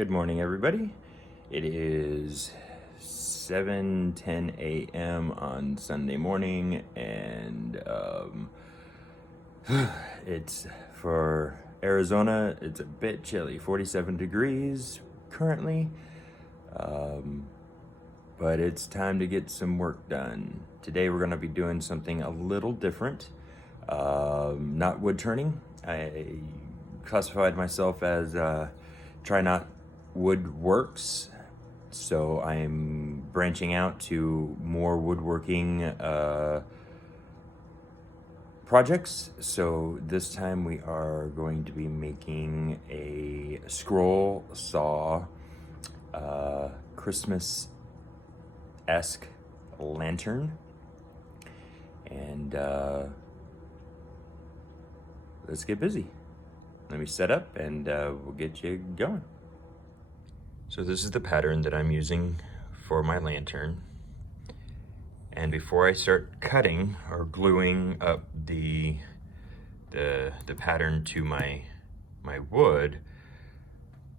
Good morning, everybody. It is 7:10 a.m. on Sunday morning, and it's for Arizona. It's a bit chilly, 47 degrees currently, but it's time to get some work done. Today we're going to be doing something a little different, not wood turning. I classified myself as Try Not Woodworks, so I'm branching out to more woodworking projects. So this time we are going to be making a scroll saw Christmas-esque lantern, and let's get busy. Let me set up and we'll get you going. So this is the pattern that I'm using for my lantern. And before I start cutting or gluing up the pattern to my wood,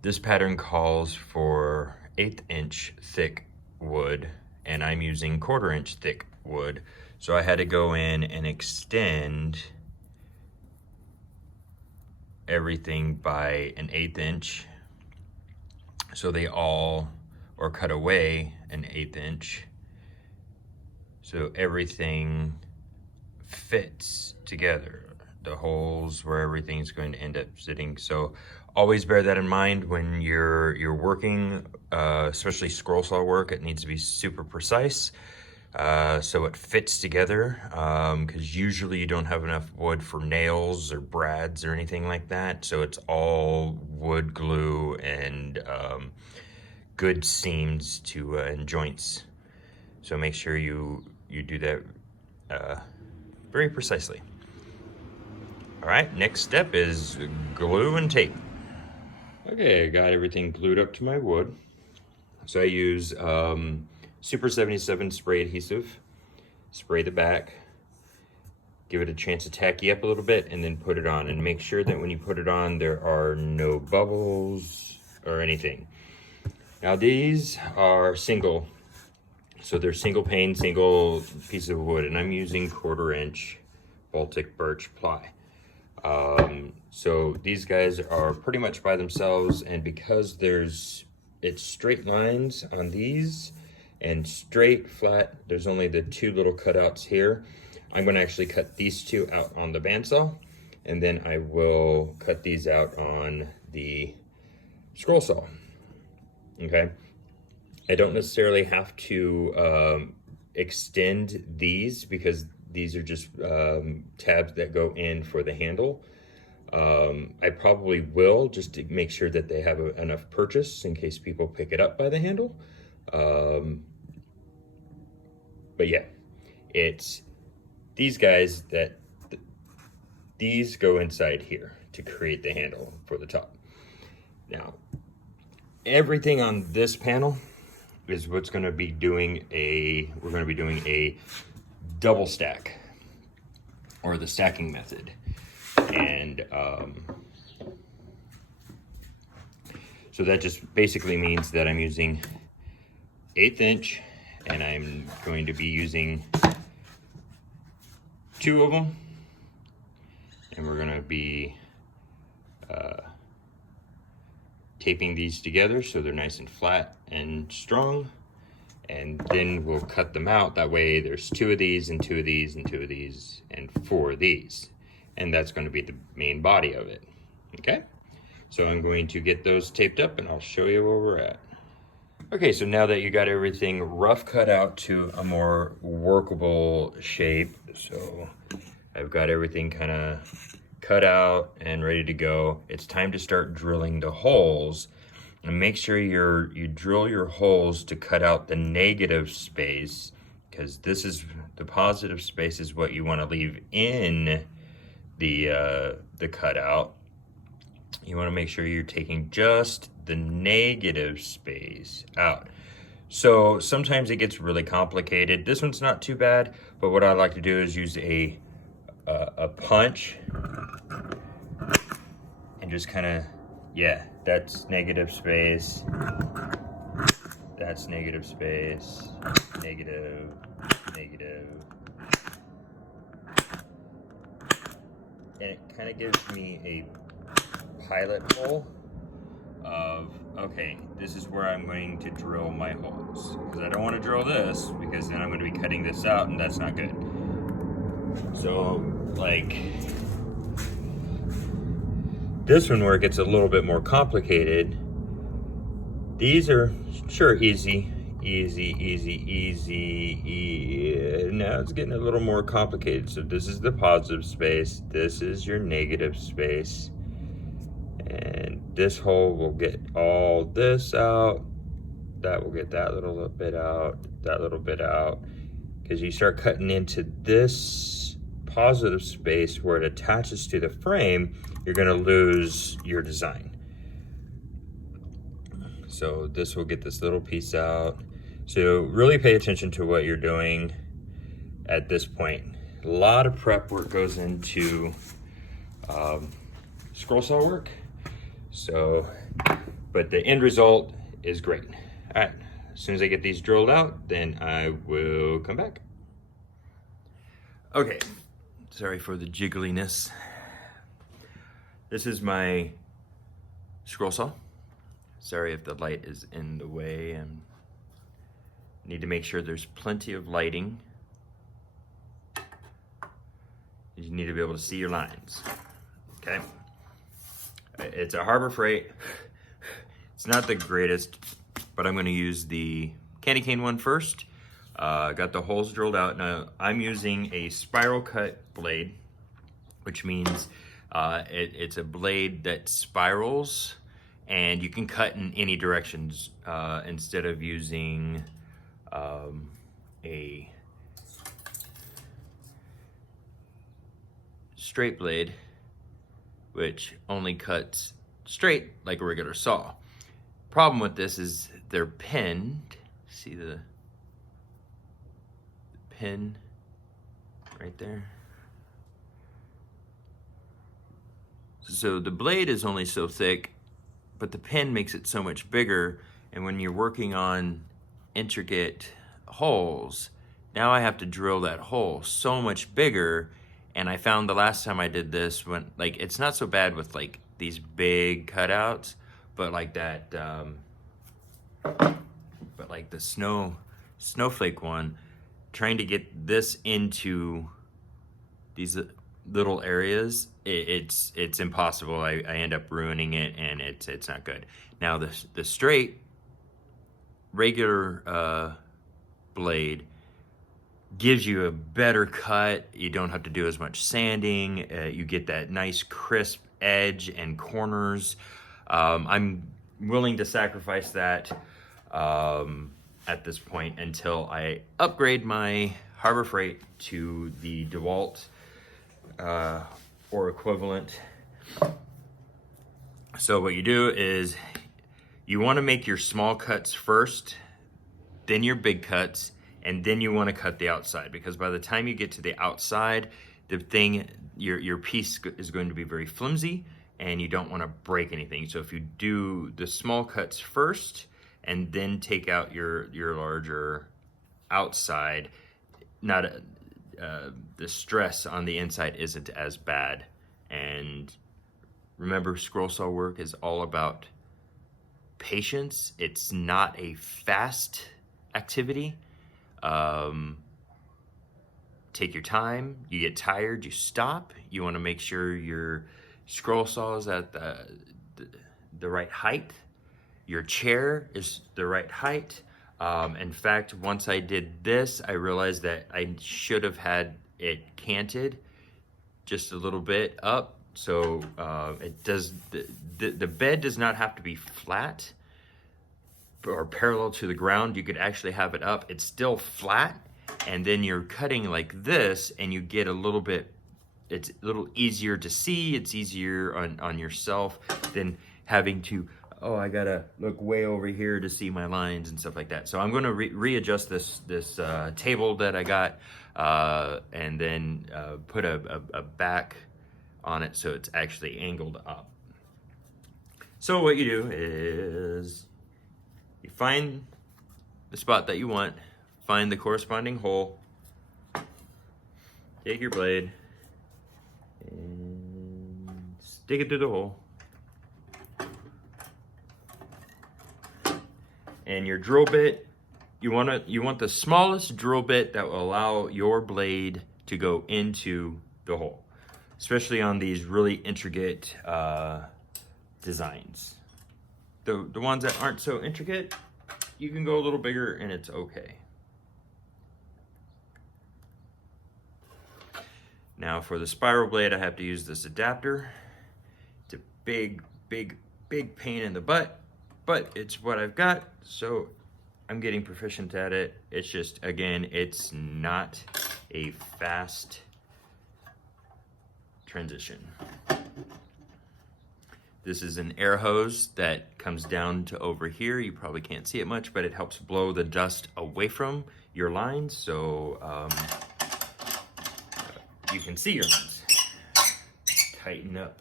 this pattern calls for 1/8 inch thick wood, and I'm using 1/4 inch thick wood. So I had to go in and extend everything by 1/8 inch, so they all, or cut away 1/8 inch, so everything fits together, the holes where everything's going to end up sitting. So always bear that in mind when you're working, especially scroll saw work. It needs to be super precise, so it fits together, because usually you don't have enough wood for nails or brads or anything like that. So it's all wood glue and good seams to and joints. So make sure you do that very precisely. All right, next step is glue and tape. Okay, I got everything glued up to my wood. So I use Super 77 spray adhesive. Spray the back, give it a chance to tacky up a little bit, and then put it on. And make sure that when you put it on, there are no bubbles or anything. Now these are single, so they're single pane, single piece of wood, and I'm using 1/4 inch Baltic birch ply. So these guys are pretty much by themselves, and because it's straight lines on these and straight flat, there's only the 2 little cutouts here. I'm going to actually cut these 2 out on the bandsaw, and then I will cut these out on the scroll saw. Okay, I don't necessarily have to extend these, because these are just tabs that go in for the handle. I probably will, just to make sure that they have enough purchase in case people pick it up by the handle. But yeah, it's these guys these go inside here to create the handle for the top. Now, everything on this panel is what's going to be doing we're going to be doing a double stack, or the stacking method. And so that just basically means that I'm using 1/8 inch, and I'm going to be using 2 of them, and we're going to be taping these together so they're nice and flat and strong, and then we'll cut them out. That way there's 2 of these and 2 of these and 2 of these and 4 of these, and that's going to be the main body of it. Okay, so I'm going to get those taped up and I'll show you where we're at. Okay, so now that you got everything rough cut out to a more workable shape, so I've got everything kind of cut out and ready to go, it's time to start drilling the holes. And make sure you drill your holes to cut out the negative space, because this is the positive space is what you want to leave in the cutout. You want to make sure you're taking just the negative space out. So sometimes it gets really complicated. This one's not too bad, but what I like to do is use a punch and just kind of yeah, that's negative space. That's negative space. Negative, negative. And it kind of gives me a pilot hole of, okay, this is where I'm going to drill my holes. Because I don't want to drill this, because then I'm going to be cutting this out, and that's not good. So, like, this one where it gets a little bit more complicated, these are, sure, easy. Now it's getting a little more complicated. So this is the positive space, this is your negative space, and this hole will get all this out, that will get that little bit out, that little bit out, because you start cutting into this positive space where it attaches to the frame, you're going to lose your design. So this will get this little piece out. So really pay attention to what you're doing at this point. A lot of prep work goes into scroll saw work. So, but the end result is great. All right, as soon as I get these drilled out, then I will come back. Okay, sorry for the jiggliness. This is my scroll saw. Sorry if the light is in the way, and need to make sure there's plenty of lighting. You need to be able to see your lines, okay? It's a Harbor Freight. It's not the greatest, but I'm gonna use the candy cane one first. Got the holes drilled out. Now I'm using a spiral cut blade, which means it's a blade that spirals, and you can cut in any directions instead of using a straight blade, which only cuts straight like a regular saw. Problem with this is they're pinned. See the pin right there? So the blade is only so thick, but the pin makes it so much bigger, and when you're working on intricate holes, now I have to drill that hole so much bigger. And I found the last time I did this, when, like, it's not so bad with like these big cutouts, but like that but like the snowflake one, trying to get this into these little areas, it's impossible. I end up ruining it, and it's not good. Now the straight regular blade gives you a better cut. You don't have to do as much sanding. You get that nice crisp edge and corners. I'm willing to sacrifice that at this point until I upgrade my Harbor Freight to the DeWalt or equivalent. So what you do is you want to make your small cuts first, then your big cuts, and then you want to cut the outside, because by the time you get to the outside, the thing, your piece is going to be very flimsy, and you don't want to break anything. So if you do the small cuts first and then take out your larger outside, the stress on the inside isn't as bad. And remember, scroll saw work is all about patience. It's not a fast activity. Take your time. You get tired, you stop. You want to make sure your scroll saw is at the right height. Your chair is the right height. In fact, once I did this, I realized that I should have had it canted just a little bit up. So it does, the bed does not have to be flat or parallel to the ground. You could actually have it up. It's still flat, and then you're cutting like this, and you get a little bit, it's a little easier to see. It's easier on yourself than having to, oh, I gotta look way over here to see my lines and stuff like that. So I'm gonna readjust this table that I got, and then put a back on it so it's actually angled up. So what you do is you find the spot that you want, find the corresponding hole, take your blade and stick it through the hole. And your drill bit, you want the smallest drill bit that will allow your blade to go into the hole, especially on these really intricate designs. The ones that aren't so intricate, you can go a little bigger and it's okay. Now for the spiral blade, I have to use this adapter. It's a big pain in the butt, but it's what I've got, so I'm getting proficient at it. It's just, again, it's not a fast transition. This is an air hose that comes down to over here. You probably can't see it much, but it helps blow the dust away from your lines, so you can see your lines. Tighten up.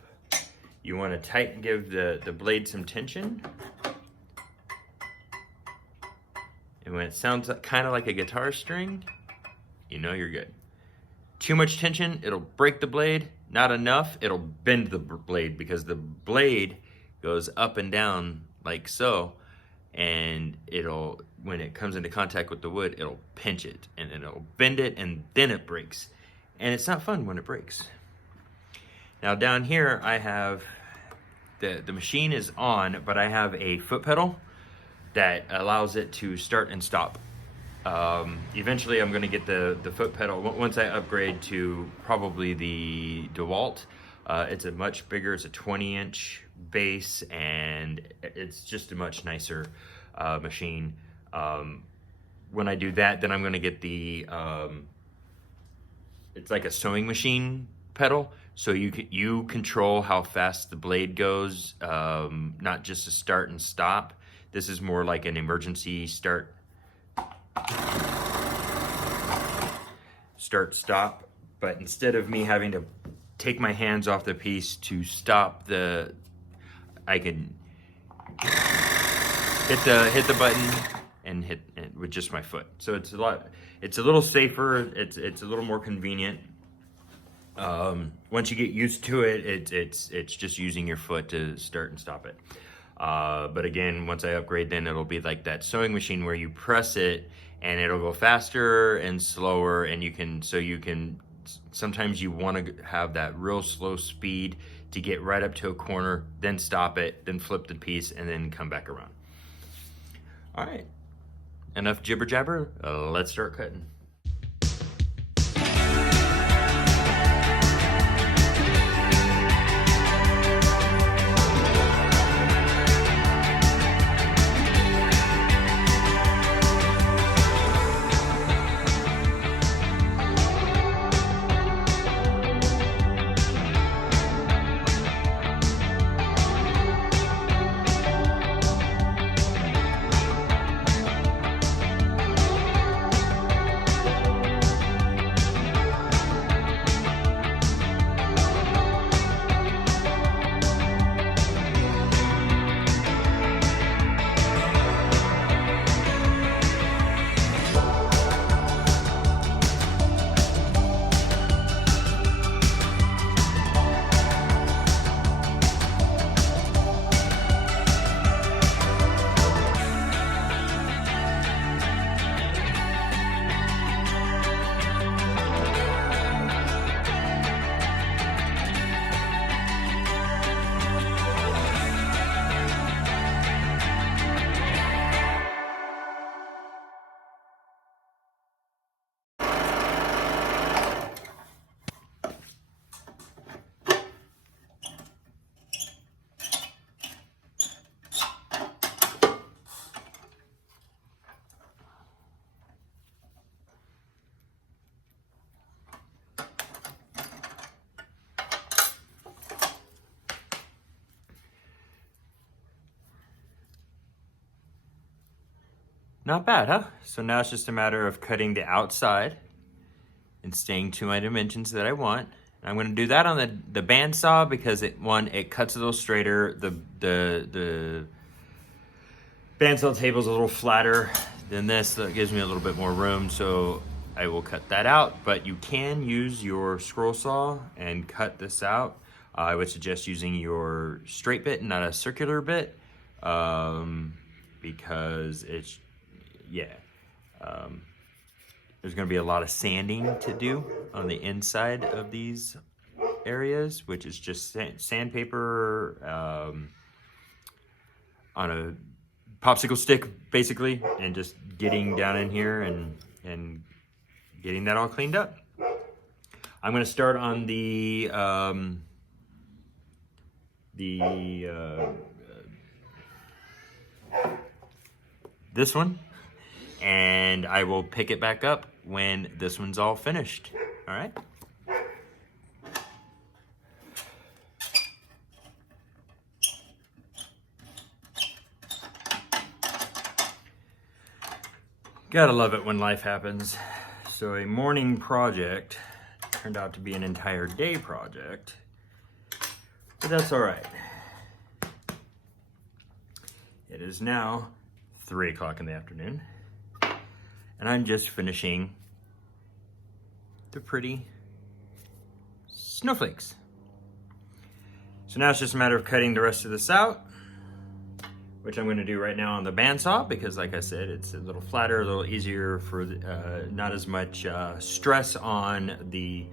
You want to tighten, give the blade some tension. And when it sounds kind of like a guitar string, you know you're good. Too much tension, it'll break the blade. Not enough, it'll bend the blade, because the blade goes up and down like so, and it'll, when it comes into contact with the wood, it'll pinch it, and then it'll bend it, and then it breaks. And it's not fun when it breaks. Now down here I have, the machine is on, but I have a foot pedal that allows it to start and stop. Eventually I'm gonna get the foot pedal, once I upgrade to probably the DeWalt. It's a much bigger, it's a 20-inch base, and it's just a much nicer machine. When I do that, then I'm gonna get the, it's like a sewing machine pedal, so you control how fast the blade goes, not just to start and stop. This is more like an emergency start, stop, but instead of me having to take my hands off the piece to stop I can hit the button and hit it with just my foot. So it's a little safer, it's a little more convenient. Once you get used to it, it's just using your foot to start and stop it. But again, once I upgrade, then it'll be like that sewing machine where you press it and it'll go faster and slower, and sometimes you want to have that real slow speed to get right up to a corner, then stop it, then flip the piece, and then come back around. All right, enough jibber jabber, let's start cutting. Not bad, huh? So now it's just a matter of cutting the outside and staying to my dimensions that I want. I'm going to do that on the bandsaw because it cuts a little straighter. The bandsaw table is a little flatter than this, so it gives me a little bit more room, so I will cut that out. But you can use your scroll saw and cut this out. I would suggest using your straight bit, not a circular bit, because it's, there's going to be a lot of sanding to do on the inside of these areas, which is just sandpaper on a popsicle stick, basically, and just getting down in here and getting that all cleaned up. I'm going to start on this one, and I will pick it back up when this one's all finished. All right. Gotta love it when life happens. So a morning project turned out to be an entire day project, but that's all right. It is now 3 o'clock in the afternoon, and I'm just finishing the pretty snowflakes. So now it's just a matter of cutting the rest of this out, which I'm going to do right now on the bandsaw because, like I said, it's a little flatter, a little easier for not as much stress on the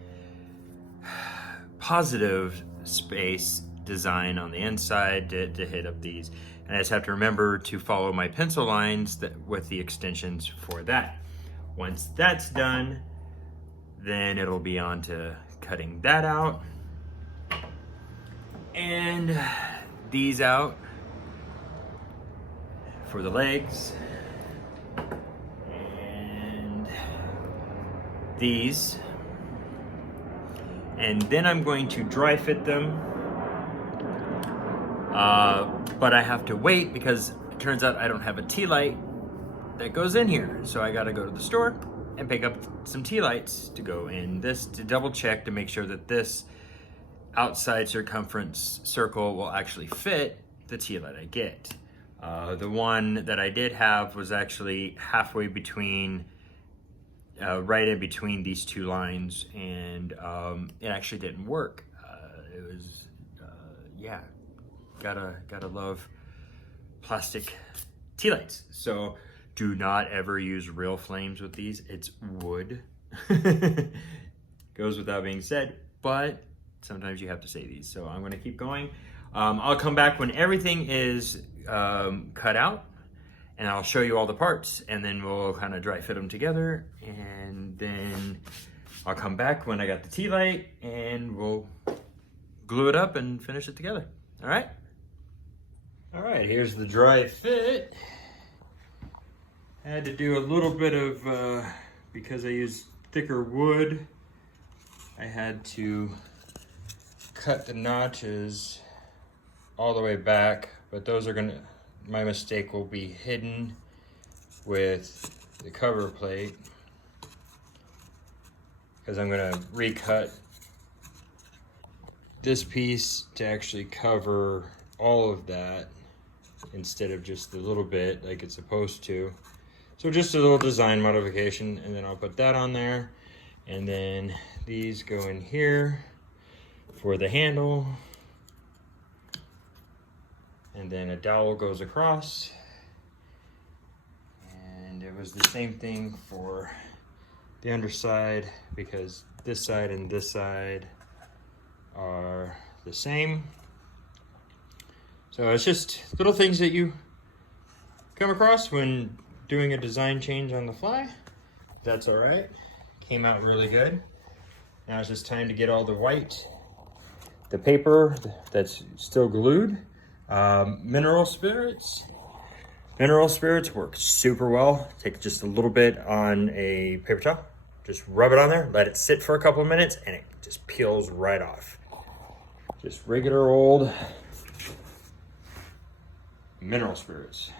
positive space design on the inside to hit up these. And I just have to remember to follow my pencil lines with the extensions for that. Once that's done, then it'll be on to cutting that out and these out for the legs, and these, and then I'm going to dry fit them, but I have to wait because it turns out I don't have a tea light that goes in here, so I gotta go to the store and pick up some tea lights to go in this to double check to make sure that this outside circumference circle will actually fit the tea light I get. The one that I did have was actually halfway between, right in between these two lines, and it actually didn't work. It was, yeah, gotta love plastic tea lights. So do not ever use real flames with these. It's wood. Goes without being said, but sometimes you have to say these. So I'm gonna keep going. I'll come back when everything is cut out, and I'll show you all the parts, and then we'll kind of dry fit them together, and then I'll come back when I got the tea light and we'll glue it up and finish it together. All right? All right, here's the dry fit. I had to do a little bit of, because I used thicker wood, I had to cut the notches all the way back, but those are gonna, my mistake will be hidden with the cover plate because I'm gonna recut this piece to actually cover all of that instead of just a little bit like it's supposed to. So just a little design modification, and then I'll put that on there, and then these go in here for the handle. And then a dowel goes across, and it was the same thing for the underside because this side and this side are the same. So it's just little things that you come across when doing a design change on the fly. That's all right. Came out really good. Now it's just time to get all the paper that's still glued. Mineral spirits. Mineral spirits work super well. Take just a little bit on a paper towel, just rub it on there, let it sit for a couple of minutes, and it just peels right off. Just regular old mineral spirits.